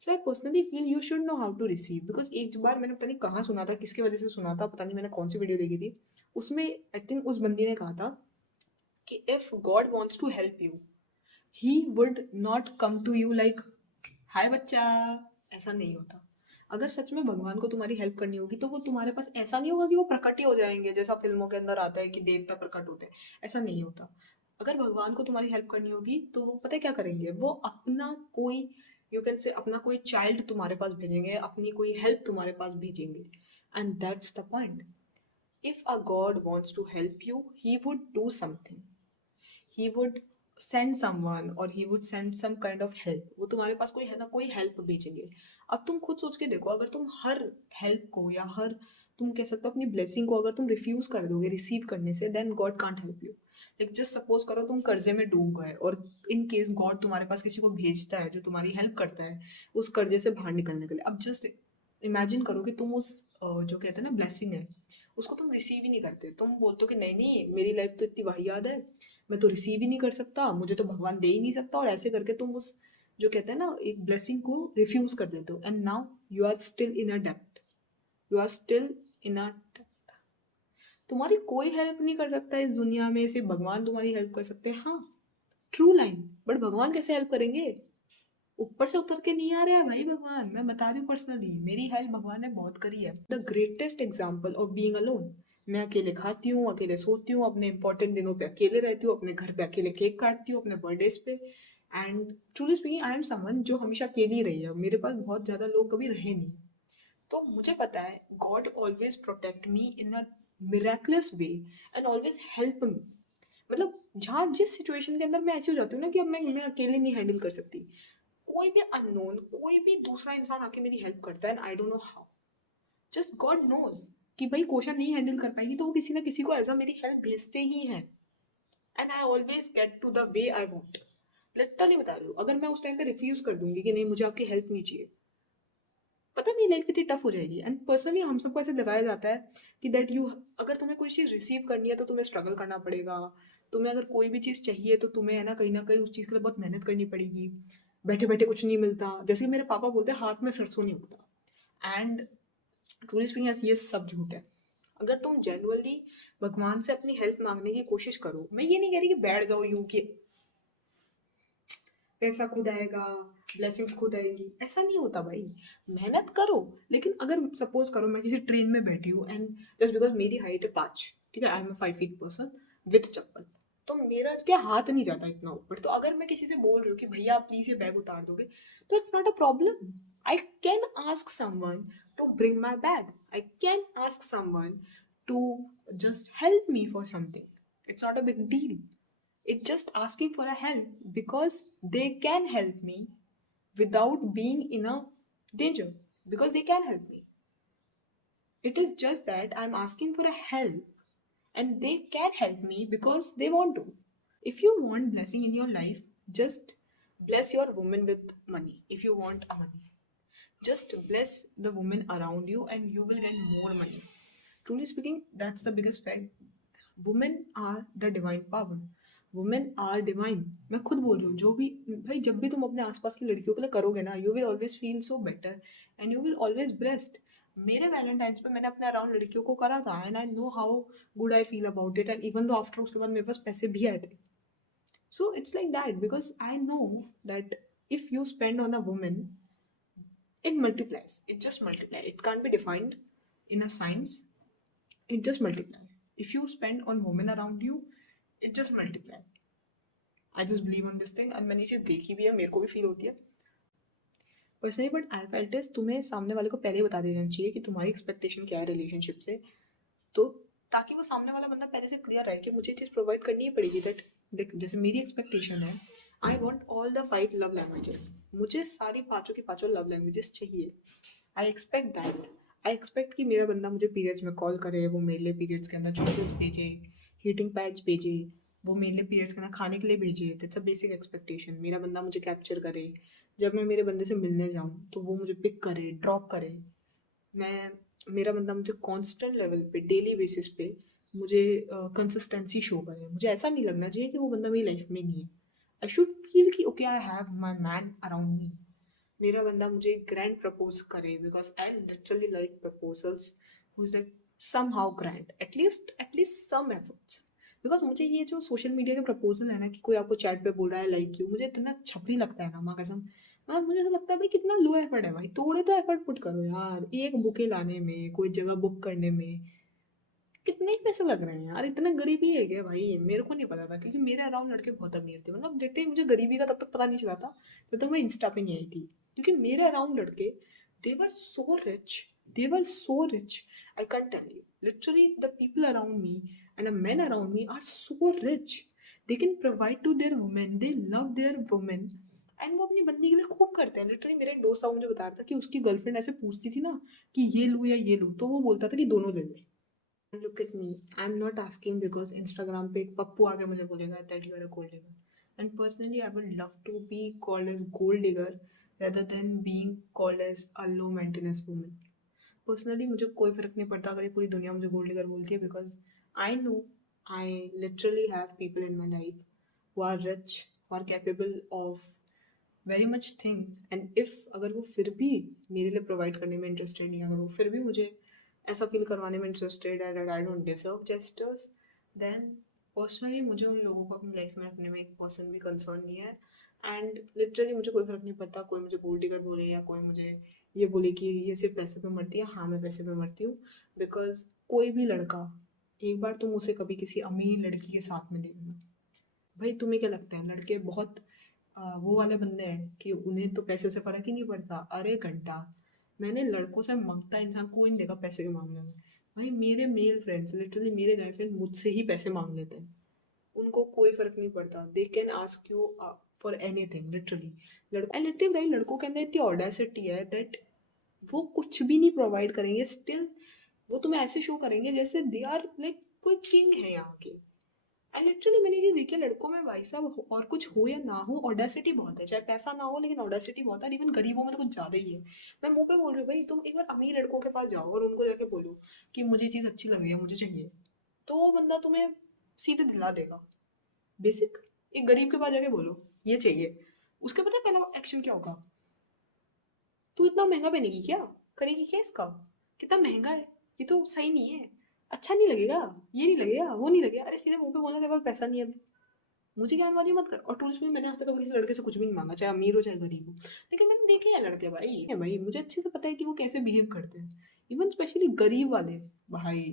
So I personally feel you should know how to receive, because एक बार मैंने पता नहीं कहाँ सुना था, किसकी वजह से सुना था, पता नहीं मैंने कौन सी वीडियो देखी थी, उसमें आई थिंक उस बंदी ने कहा था कि if God wants to help you he would not come to you like hi बच्चा, ऐसा नहीं होता। अगर सच में भगवान को तुम्हारी हेल्प करनी होगी तो वो तुम्हारे पास ऐसा नहीं होगा कि वो प्रकट ही हो जाएंगे, जैसा फिल्मों के अंदर आता है कि देवता प्रकट होते हैं, ऐसा नहीं होता। अगर भगवान को तुम्हारी हेल्प करनी होगी तो वो पता है क्या करेंगे, वो अपना कोई, यू कैन से अपना कोई चाइल्ड तुम्हारे पास भेजेंगे, अपनी कोई हेल्प तुम्हारे पास भेजेंगे। And that's the point. If a God wants to help you he would do something, he would send someone or he would send some kind of help, वो तुम्हारे पास कोई है ना कोई हेल्प भेजेंगे। अब तुम खुद सोच के देखो, अगर तुम हर हेल्प को या हर, तुम कह सकते हो अपनी ब्लेसिंग को अगर तुम रिफ्यूज कर दोगे रिसीव करने से, then God can't help you. Like just suppose करो तुम कर्जे में डूब गए और इन केस गॉड तुम्हारे पास किसी को भेजता है जो तुम्हारी हेल्प करता है उस कर्जे से बाहर निकलने के लिए। अब जस्ट इमेजिन करो कि तुम उस जो कहते हैं ना ब्लेसिंग है, उसको तुम रिसीव ही नहीं करते, तुम बोलते हो कि नहीं नहीं मेरी लाइफ तो इतनी वाहियात है, मैं तो रिसीव ही नहीं कर सकता, मुझे तो भगवान दे ही नहीं सकता, और ऐसे करके तुम उस जो कहते हैं ना एक ब्लेसिंग को रिफ्यूज कर देते हो, and now you are still in a डेप्ट, you are still in a, तुम्हारी कोई हेल्प नहीं कर सकता इस दुनिया में, सिर्फ भगवान तुम्हारी हेल्प कर सकते हैं। हाँ, ट्रू लाइन, बट भगवान कैसे हेल्प करेंगे? ऊपर से उतर के नहीं आ रहे हैं भाई भगवान, मैं बता रही हूँ पर्सनली मेरी हेल्प भगवान ने बहुत करी है। The greatest example of being alone, मैं अकेले खाती हूँ, अकेले सोती हूँ, अपने इंपॉर्टेंट दिनों पे अकेले रहती हूँ, अपने घर पे अकेले केक काटती हूँ अपने बर्थडेज पे। And truly speaking I am someone जो हमेशा अकेली रही है, मेरे पास बहुत ज्यादा लोग कभी रहे नहीं। तो मुझे पता है God always protect me in a miraculous way and always help me. मतलब जहाँ जिस सिचुएशन के अंदर मैं ऐसी हो जाती हूँ ना कि अब मैं अकेले नहीं हैंडल कर सकती, कोई भी अननोन कोई भी दूसरा इंसान आके मेरी हेल्प करता है, and I don't know how, just God knows कि भाई कोशा नहीं हैंडल कर पाएगी तो वो किसी ना किसी को ऐसा मेरी हेल्प भेजते ही हैं। And I always get to the way I want. Literally बता रही हूँ, अगर मैं उस टाइम पे रिफ्यूज कर दूंगी कि नहीं मुझे आपकी हेल्प नहीं चाहिए, पता नहीं लाइफ कितनी टफ हो जाएगी। एंड पर्सनली हम सबको ऐसे लगाया जाता है कि दैट यू, अगर तुम्हें कोई चीज़ रिसीव करनी है तो तुम्हें स्ट्रगल करना पड़ेगा, तुम्हें अगर कोई भी चीज़ चाहिए तो तुम्हें है ना कहीं उस चीज़ के लिए बहुत मेहनत करनी पड़ेगी, बैठे बैठे कुछ नहीं मिलता, जैसे मेरे पापा बोलते हैं हाथ में सरसों नहीं उगता। एंड ट्रूली स्पीकिंग ये सब झूठ है। अगर तुम जेनुअली भगवान से अपनी हेल्प मांगने की कोशिश करो, मैं ये नहीं कह रही कि बैठ जाओ यूं कि पैसा खुद आएगा, ब्लेसिंग्स खुद आएंगी, ऐसा नहीं होता भाई। मेहनत करो, लेकिन अगर सपोज करो मैं किसी ट्रेन में बैठी हूँ एंड जस्ट बिकॉज मेरी हाइट है 5, ठीक है, I am 5 feet person with chappal, तो मेरा क्या हाथ नहीं जाता इतना ऊपर, तो अगर मैं किसी से बोल रही हूँ कि भैया आप प्लीज ये बैग उतार दोगे, तो it's not a problem. I can ask someone to bring my bag, I can ask someone to just help me for something, it's not a big deal. It's just asking for a help because they can help me without being in a danger, because they can help me. It is just that I'm asking for a help and they can help me because they want to. If you want blessing in your life, just bless your woman with money. If you want a money, just bless the woman around you and you will get more money. Truly speaking, that's the biggest fact. Women are the divine power. Women are divine, मैं खुद बोल रही हूँ, जो भी भाई जब भी तुम अपने आसपास की लड़कियों के लिए करोगे ना, you will always feel so better and you will always blessed. मेरे वैलेंटाइंस पे मैंने अपने अराउंड लड़कियों को करा था and I know how good I feel about it, and even though after उसके बाद मेरे पास पैसे भी आए थे। So it's like that because I know that if you spend on a women, it multiplies, it just multiply, it can't be defined in a science, it just multiply. If you spend on women around you, it just multiply. I just believe on this thing, and मैंने ये चीज़ देखी भी है, मेरे को भी feel होती है personally. But I felt is तुम्हें सामने वाले को पहले ही बता देना चाहिए कि तुम्हारी एक्सपेक्टेशन क्या है रिलेशनशिप से, तो ताकि वो सामने वाला बंदा पहले से क्लियर रहे कि मुझे चीज़ प्रोवाइड करनी ही पड़ेगी। दैट देख जैसे मेरी एक्सपेक्टेशन है, I want all the 5 love languages, मुझे सारी पाँचों की पाँचों लव लैंग्वेजेस चाहिए। I expect that, I expect कि मेरा बंदा मुझे पीरियड्स में कॉल करे, वो मेरे लिए पीरियड्स के अंदर चॉकलेट्स भेजे, हीटिंग पैड्स भेजे, वो मेरे लिए पीरियड्स के अंदर खाने के लिए भेजे, दैट्स अ बेसिक एक्सपेक्टेशन। मेरा बंदा मुझे कैप्चर करे, जब मैं मेरे बंदे से मिलने जाऊँ तो वो मुझे पिक करे ड्रॉप करे, मैं, मेरा बंदा मुझे कांस्टेंट लेवल पे डेली बेसिस पे मुझे कंसिस्टेंसी शो करे, मुझे ऐसा नहीं लगना चाहिए कि वो बंदा मेरी लाइफ में नहीं है। आई शुड फील कि okay I have my man around me, मेरा बंदा मुझे ग्रैंड प्रपोज करे, because I literally like proposals who is like somehow grand, at least some efforts. Because मुझे ये जो सोशल मीडिया के प्रपोजल है ना, कि कोई आपको चैट पे बोल रहा है लाइक यू, मुझे इतना छपरी लगता है ना, माँ कसम। मतलब मुझे ऐसा लगता है भाई कितना लो एफर्ट है भाई, थोड़े तो एफर्ट पुट करो यार, एक बुके लाने में, कोई जगह बुक करने में कितने ही पैसे लग रहे हैं यार, इतना गरीबी है क्या भाई? मेरे को नहीं पता था, क्योंकि मेरे अराउंड लड़के बहुत अमीर थे, मतलब जितने मुझे गरीबी का तब तक पता नहीं चला था जब तक मैं इंस्टा पे नहीं आई थी। क्योंकि मेरे अराउंड लड़के, they were so rich, they were so rich, I can tell you literally the people around me and the men around me are so rich, they can provide to their women, they love their women, and वो अपनी बंदी के लिए खूब करते हैं। Literally मेरे एक दोस्त था, मुझे बता रहा था कि उसकी गर्लफ्रेंड ऐसे पूछती थी ना कि ये लूँ या ये लूँ, तो वो बोलता था कि दोनों ले ले। Look at me. I'm not asking because Instagram पे एक पप्पू आके मुझे बोलेगा that you are a gold digger. And personally, I would love to be called as gold digger rather than being called as a low maintenance woman. Personally, मुझे कोई फर्क नहीं पड़ता अगर ये पूरी दुनिया मुझे गोल्ड डिगर बोलती है, because I know I literally have people in my life who are rich, who are capable of very much things, and if अगर वो फिर भी मेरे लिए प्रोवाइड करने में इंटरेस्टेड नहीं है, अगर वो फिर भी मुझे ऐसा फील करवाने में इंटरेस्टेड है that I don't deserve gestures, then personally मुझे उन लोगों को अपनी लाइफ में रखने में एक पर्सन भी कंसर्न नहीं है। एंड लिटरली मुझे कोई फर्क नहीं पड़ता कोई मुझे गोल्ड डिगर बोले या कोई मुझे ये बोले कि ये सिर्फ पैसे पे मरती है। हाँ, मैं पैसे पे मरती हूँ, बिकॉज कोई भी लड़का, एक बार तुम उसे कभी किसी अमीर लड़की के साथ में देखना, भाई तुम्हें क्या लगता है लड़के बहुत वो वाले बंदे हैं कि उन्हें तो पैसे से फर्क ही नहीं पड़ता? अरे घंटा, मैंने लड़कों से मांगता इंसान कोई नहीं देखा पैसे के मामले में। भाई मेरे मेल फ्रेंड्स, लिटरली मेरे गाय फ्रेंड मुझसे ही पैसे मांग लेते हैं, उनको कोई फर्क नहीं पड़ता, they can ask you for anything literally. लड़कों एंड लिटरली भाई लड़कों के अंदर इतनी ऑडेसिटी है दैट वो कुछ भी नहीं प्रोवाइड करेंगे, स्टिल वो तुम्हें ऐसे शो करेंगे जैसे दे आर लाइक कोई किंग है यहाँ के। एंड लिटरली मैंने ये देखा लड़कों में, भाई साहब और कुछ हो या ना हो, ऑडेसिटी बहुत है, चाहे पैसा ना हो लेकिन ऑडेसिटी बहुत है, इवन गरीबों में तो कुछ ज्यादा ही है। मैं मुंह पे बोल रही हूँ भाई, तुम एक बार अमीर लड़कों के पास जाओ और उनको जाके बोलो कि मुझे चीज अच्छी लग रही है, मुझे चाहिए, तो वो बंदा तुम्हें सीधे दिला देगा। बेसिक, एक गरीब के पास जाके बोलो ये चाहिए, उसके पता है पहला एक्शन क्या होगा? तू इतना महंगा पहनेगी क्या? करेगी क्या इसका? कितना महंगा है, ये तो सही नहीं है, अच्छा नहीं लगेगा, ये नहीं लगेगा, वो नहीं लगेगा। अरे सीधे मुंह पे बोलना तेरे पास पैसा नहीं है, मुझे ज्ञानबाजी मत कर। और टूरिस्ट में मैंने आज तक कभी किसी लड़के से कुछ भी नहीं मांगा, चाहे अमीर हो चाहे गरीब हो, लेकिन मैंने देखे हैं लड़के भाई, है भाई, मुझे अच्छे से पता है कि वो कैसे बिहेव करते हैं। इवन स्पेशली गरीब वाले भाई,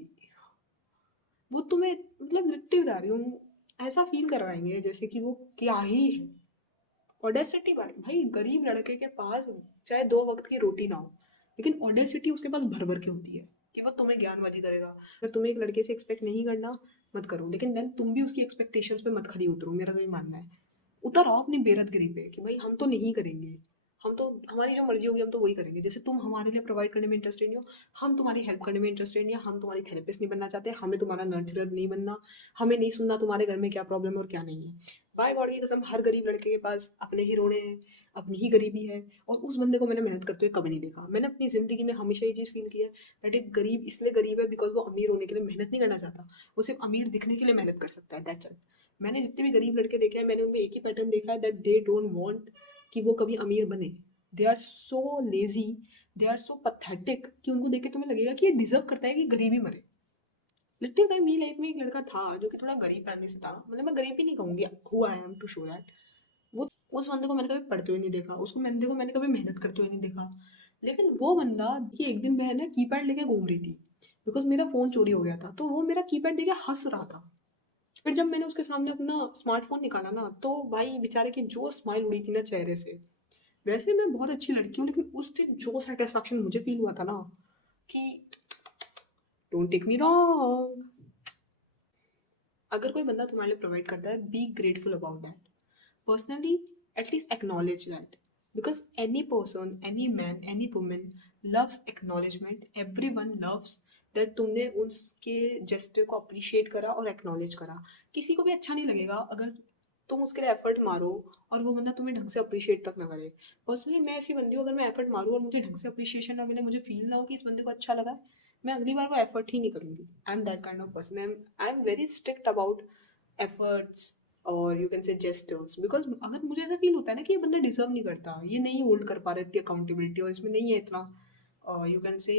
वो तुम्हें मतलब लिट्टी बता रही हूँ, ऐसा फील करवाएंगे जैसे कि वो क्या ही है। ऑडेसिटी भाई, भाई गरीब लड़के के पास चाहे 2 वक्त की रोटी ना हो, लेकिन ऑडेसिटी उसके पास भर भर के होती है कि वो तुम्हें ज्ञानबाजी करेगा। अगर तुम्हें एक लड़के से एक्सपेक्ट नहीं करना, मत करो, लेकिन देन तुम भी उसकी एक्सपेक्टेशंस पे मत खरी उतरो, मेरा तो ये मानना है। उतर आओ अपनी बेरदगिरी पे कि भाई हम तो नहीं करेंगे, हम तो हमारी जो मर्जी होगी हम तो वही करेंगे। जैसे तुम हमारे लिए प्रोवाइड करने में इंटरेस्टेड नहीं हो, हम तुम्हारी हेल्प करने में इंटरेस्टेड नहीं है, हम तुम्हारी थेरेपिस्ट नहीं बनना चाहते, हमें तुम्हारा नर्चरर नहीं बनना, हमें नहीं सुनना तुम्हारे घर में क्या प्रॉब्लम है और क्या नहीं है। बाय गॉड की कसम, हर गरीब लड़के के पास अपने ही रोने हैं, अपनी ही गरीबी है, और उस बंदे को मैंने मेहनत करते हुए कभी नहीं देखा। मैंने अपनी ज़िंदगी में हमेशा ये चीज़ फील की है दैट एक गरीब इसलिए गरीब है बिकॉज वो अमीर होने के लिए मेहनत नहीं करना चाहता, वो सिर्फ अमीर दिखने के लिए मेहनत कर सकता है, दैट्स इट। मैंने जितने भी गरीब लड़के देखे हैं, मैंने उनमें एक ही पैटर्न देखा है दैट दे डोंट वांट कि वो कभी अमीर बने। They are so lazy, they are so pathetic कि उनको देख के तुम्हें लगेगा कि ये डिजर्व करता है कि गरीबी मरे। लिटरली टाइम मेरी लाइफ में एक लड़का था जो कि थोड़ा गरीब फैमिली से था, मतलब मैं गरीब ही नहीं कहूँगी, who I am to show that. वो उस बंदे को मैंने कभी पढ़ते हुए नहीं देखा, उसको मैंने कभी मेहनत करते हुए नहीं देखा। लेकिन वो बंदा कि एक दिन मैं ना कीपैड लेके घूम रही थी, बिकॉज मेरा फ़ोन चोरी हो गया था, तो वो मेरा कीपैड देके हंस रहा था। फिर जब मैंने उसके सामने अपना स्मार्टफोन निकाला ना, तो भाई बेचारे की जो स्माइल उड़ी थी ना चेहरे से, वैसे मैं बहुत अच्छी लड़की हूँ, लेकिन उस दिन जो सेटिस्फैक्शन मुझे फील हुआ था ना, कि डोंट टेक मी रॉन्ग, अगर कोई बंदा तुम्हारे लिए प्रोवाइड करता है, be grateful about that. Personally, at least acknowledge that. Because any person, any man, any woman loves acknowledgement. Everyone loves that तुमने उसके जेस्टर को अप्रिशिएट करा और एक्नॉलेज करा। किसी को भी अच्छा नहीं लगेगा अगर तुम उसके लिए एफर्ट मारो और वो बंदा तुम्हें ढंग से अप्रिशिएट तक ना करे। पर्सनली मैं ऐसी बंदी हूँ, अगर मैं एफर्ट मारूँ और मुझे ढंग से अप्रिशिएशन ना मिले, मुझे फील ना हो कि इस बंदे को अच्छा लगा है, मैं अगली बार वो एफर्ट ही नहीं करूँगी। I am that kind of person, I am very strict about efforts और you can say gestures, because अगर मुझे ऐसा फील होता है ना कि ये बंदा डिजर्व नहीं करता, ये नहीं होल्ड कर पा रहा इतनी अकाउंटेबिलिटी, और इसमें नहीं है इतना यू कैन से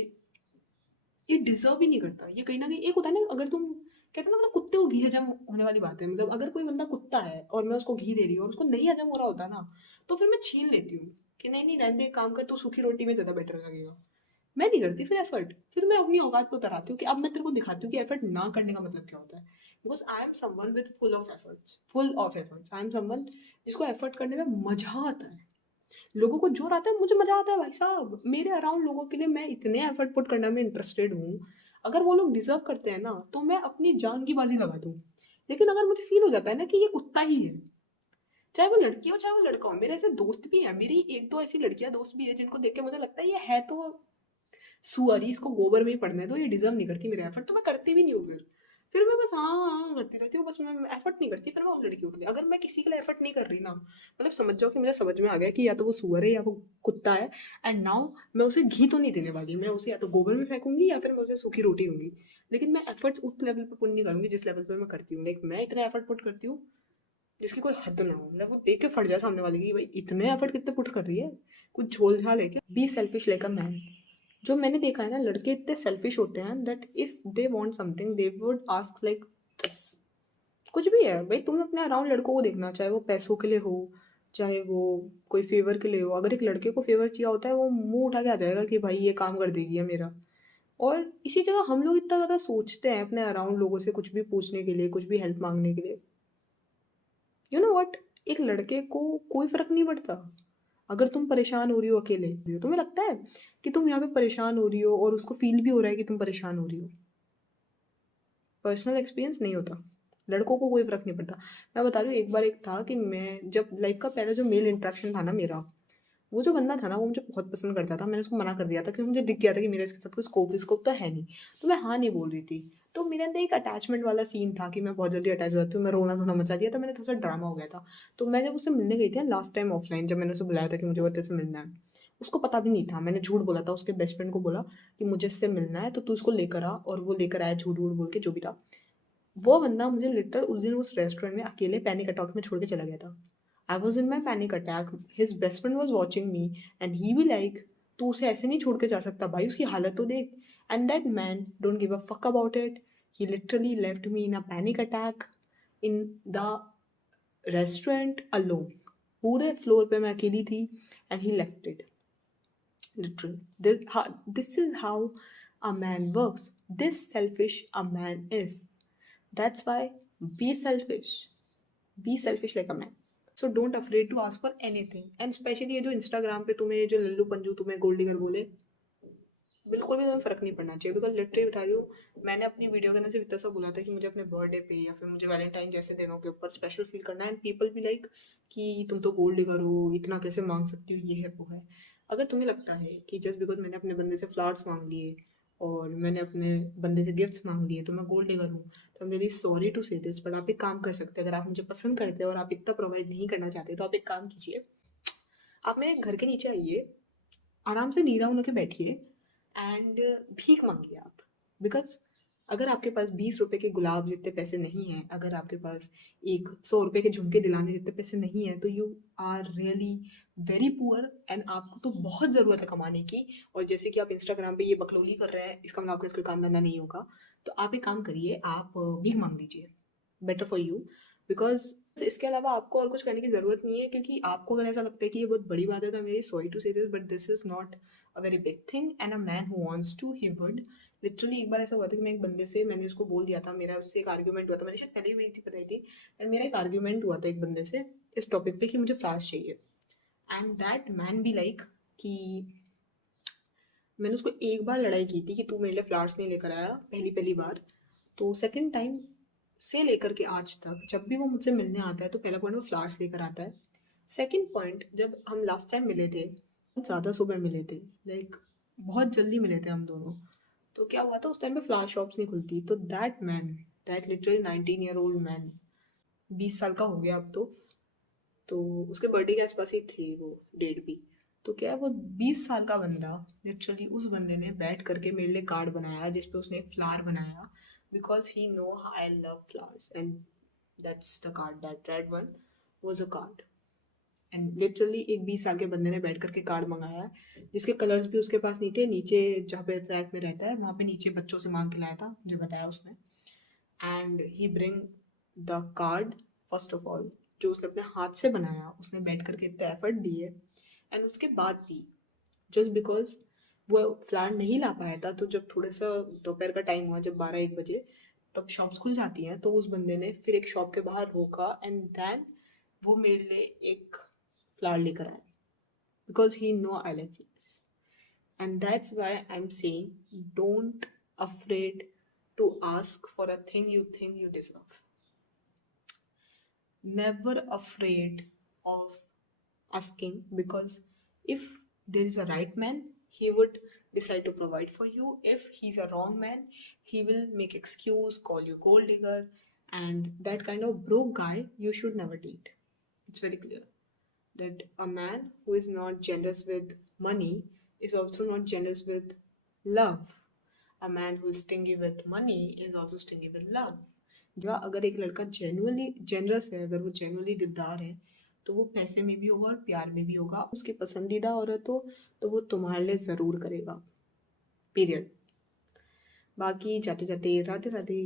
ये डिजर्व ही नहीं करता, ये कहीं ना कहीं एक होता है ना, अगर तुम कहते हैं ना मतलब कुत्ते को घी हजम होने वाली बात है, मतलब अगर कोई बंदा कुत्ता है और मैं उसको घी दे रही हूँ और उसको नहीं हजम हो रहा होता ना, तो फिर मैं छीन लेती हूँ कि नहीं नहीं रहने दे, एक काम कर, तू सूखी रोटी में ज़्यादा बेटर लगेगा। मैं नहीं करती फिर एफर्ट, फिर मैं अपनी औकात पे उतर आती हूँ कि अब मैं तेरे को दिखाती हूँ कि एफर्ट ना करने का मतलब क्या होता है। Because I am someone with full of efforts, I am someone जिसको एफर्ट करने में मजा आता है। लोगों को जोर आता है, मुझे मजा आता है भाई साहब, मेरे अराउंड लोगों के लिए मैं इतने एफर्ट पुट करने में इंटरेस्टेड हूँ। अगर वो लोग डिजर्व करते हैं ना तो मैं अपनी जान की बाजी लगा दूँ। लेकिन अगर मुझे फील हो जाता है ना कि ये कुत्ता ही है, चाहे वो लड़की हो चाहे वो लड़का हो, मेरे ऐसे दोस्त भी हैं, मेरी एक दो ऐसी लड़कियां दोस्त भी है जिनको देख के मुझे लगता है ये है तो सुअर ही, इसको गोबर में ही पड़ने दो, ये डिजर्व नहीं करती मेरे एफर्ट, तो मैं करती भी नहीं हूँ फिर मैं बस हाँ करती रहती हूँ, बस मैं एफर्ट नहीं करती फिर मैं उन लड़कियों के लिए। अगर मैं किसी के लिए एफर्ट नहीं कर रही ना, मतलब समझ जाओ कि मुझे समझ में आ गया कि या तो वो सुअर है या वो कुत्ता है, एंड नाउ मैं उसे घी तो नहीं देने वाली, मैं उसे या तो गोबर में फेंकूंगी या फिर मैं उसे सूखी रोटी दूंगी। लेकिन मैं एफर्ट्स उस लेवल पे पुट नहीं करूंगी जिस लेवल पे मैं करती हूँ, लाइक मैं इतना एफर्ट पुट करती हूँ जिसकी कोई हद ना हो, मतलब वो देख के फट जाए सामने वाले की, भाई इतने एफर्ट कितने पुट कर रही है, कुछ झोल झाल है क्या। Be selfish like a man. जो मैंने देखा है ना, लड़के इतने सेल्फिश होते हैं that if they want something they would ask like कुछ भी है भाई, तुम अपने अराउंड लड़कों को देखना, चाहे वो पैसों के लिए हो चाहे वो कोई फेवर के लिए हो, अगर एक लड़के को फेवर चाहिए होता है वो मुंह उठा के आ जाएगा कि भाई ये काम कर देगी या मेरा। और इसी जगह हम लोग इतना ज़्यादा सोचते हैं अपने अराउंड लोगों से कुछ भी पूछने के लिए, कुछ भी हेल्प मांगने के लिए। यू नो व्हाट, एक लड़के को कोई फर्क नहीं पड़ता अगर तुम परेशान हो रही हो, अकेले हो, तुम्हें लगता है कि तुम यहाँ पे परेशान हो रही हो और उसको फील भी हो रहा है कि तुम परेशान हो रही हो। पर्सनल एक्सपीरियंस नहीं होता, लड़कों को कोई फ़र्क नहीं पड़ता। मैं बता रही हूँ, एक बार एक था कि मैं जब लाइफ का पहला जो मेल इंटरेक्शन था ना मेरा, वो जो बंदा था ना वो मुझे बहुत पसंद करता था, मैंने उसको मना कर दिया था क्योंकि मुझे दिख गया था कि मेरे इसके साथ कोई स्कोप विस्कोप तो है नहीं। तो मैं हाँ नहीं बोल रही थी। तो मेरे अंदर एक अटैचमेंट वाला सीन था कि मैं बहुत जल्दी अटैच हो जाती हूँ, मैं रोना धोना मचा दिया था मैंने, थोड़ा सा ड्रामा हो गया था। तो मैं जब उससे मिलने गई थी लास्ट टाइम ऑफलाइन, जब मैंने उसे बुलाया था कि मुझे बच्चे से मिलना है, उसको पता भी नहीं था, मैंने झूठ बोला था, उसके बेस्ट फ्रेंड को बोला कि मुझे इससे मिलना है तो तू इसको लेकर आ, और वो लेकर आया झूठ वूठ बोल के जो भी था। वो बंदा मुझे लिटरल उस दिन उस रेस्टोरेंट में अकेले पैनिक अटैक में छोड़ के चला गया था। I was in my panic attack, his best friend was watching me, and he भी लाइक तू उसे ऐसे नहीं छोड़ के जा सकता भाई, उसकी हालत तो देख। And that man don't give a fuck about it, he literally left me in a panic attack in the restaurant alone. पूरे फ्लोर पे मैं अकेली थी and he left it literally. This is how a man works. This selfish a man is. That's why be selfish. Be selfish like a man. So don't afraid to ask for anything. And especially ये जो Instagram पे तुम्हें ये जो लल्लू पंजू तुम्हें gold digger बोले, बिल्कुल भी तुम्हें फर्क नहीं पड़ना चाहिए। बिकॉज लिटरली बता रही हूँ, मैंने अपनी वीडियो के अंदर सिर्फ इतना सा बोला था कि मुझे अपने बर्थडे पे या फिर मुझे वैलेंटाइन जैसे दिनों के ऊपर स्पेशल फील करना है, एंड पीपल भी लाइक कि तुम तो गोल्ड डिगर हो, इतना कैसे मांग सकती हो, ये है वो है। अगर तुम्हें लगता है कि जस्ट बिकॉज मैंने अपने बंदे से फ्लावर्स मांग लिए और मैंने अपने बंदे से गिफ्ट्स मांग लिए तो मैं गोल्ड डिगर हूँ, तो मेरी sorry to say this, but आप एक काम कर सकते हैं, अगर आप मुझे पसंद करते हैं और आप इतना प्रोवाइड नहीं करना चाहते तो आप एक काम कीजिए, आप मेरे घर के नीचे आइए, आराम से नीला होने के बैठिए एंड भीख मांगिए आप। बिकॉज अगर आपके पास 20 रुपए के गुलाब जितने पैसे नहीं हैं, अगर आपके पास एक 100 रुपए के झुमके दिलाने जितने पैसे नहीं हैं, तो you are really very poor and आपको तो बहुत ज़रूरत है कमाने की। और जैसे कि आप इंस्टाग्राम पे ये बकलोली कर रहे हैं, इसका मतलब आपका इसका काम धंधा नहीं होगा, तो आप एक काम करिए, आप भीख मांग लीजिए, बेटर फॉर यू। बिकॉज इसके अलावा आपको और कुछ करने की ज़रूरत नहीं है, क्योंकि आपको अगर ऐसा लगता है कि ये बहुत बड़ी बात है तो मेरी sorry to say this, but this is not a very big thing, and a man who wants to he would. Literally एक बार ऐसा हुआ था कि मैं एक बंदे से, मैंने उसको बोल दिया था, मेरा उससे एक आर्ग्यूमेंट हुआ था, मैंने शायद पहले ही वही थी बताई थी, एंड मेरा एक आर्ग्यूमेंट हुआ था एक बंदे से इस टॉपिक पे कि मुझे फ्लावर्स चाहिए, and that man be like कि मैंने उसको एक बार लड़ाई की थी कि तू मेरे लिए फ्लावर्स नहीं लेकर आया पहली पहली बार, तो सेकंड टाइम से लेकर के आज तक जब भी वो मुझसे मिलने आता है तो पहला पॉइंट वो फ्लावर्स लेकर आता है। सेकंड पॉइंट, जब हम लास्ट टाइम मिले थे बहुत ज़्यादा सुबह मिले थे, लाइक बहुत जल्दी मिले थे हम दोनों, तो क्या हुआ था उस टाइम पे फ्लावर शॉप्स नहीं खुलती, तो that man, that literally 19 year old man, 20 साल का हो गया अब तो उसके बर्थडे के आसपास ही थी वो डेट भी। तो क्या है, वो 20 साल का बंदा, लिटरली उस बंदे ने बैठ करके मेरे लिए कार्ड बनाया जिसपे उसने एक फ्लावर बनाया, because he know I love flowers, and that's the card, that red one was a card. And literally एक 20 साल के बंदे ने बैठ करके कार्ड मंगाया है, जिसके कलर्स भी उसके पास नहीं थे। नीचे जहाँ पे फ्लैट में रहता है वहाँ पे नीचे बच्चों से मांग के लाया था, मुझे बताया उसने। And he bring the card, first of all जो उसने अपने हाथ से बनाया, उसने बैठ करके इतने एफर्ट दिए। एंड उसके बाद भी जस्ट बिकॉज वो फ्लैट नहीं ला पाया था, तो जब थोड़ा सा दोपहर का टाइम हुआ, जब 12-1 बजे, तब शॉप्स खुल जाती हैं, तो उस बंदे ने फिर एक शॉप के बाहर रोका एंड देन वो मेरे लिए एक फ्लावर लेकर आया, because he know I like flowers. And that's why I am saying don't afraid to ask for a thing you think you deserve. Never afraid of asking, because if there is a right man, he would decide to provide for you. If he's a wrong man, he will make excuse, call you gold digger, and that kind of broke guy you should never date. It's very clear that a man who is not generous with money is also not generous with love. A man who is stingy with money is also stingy with love. जहाँ अगर एक लड़का genuinely generous है, अगर वो genuinely दिलदार है, तो वो पैसे में भी होगा और प्यार में भी होगा। उसकी पसंदीदा औरत हो तो वो तुम्हारे लिए ज़रूर करेगा, पीरियड। बाकी जाते जाते राधे राधे।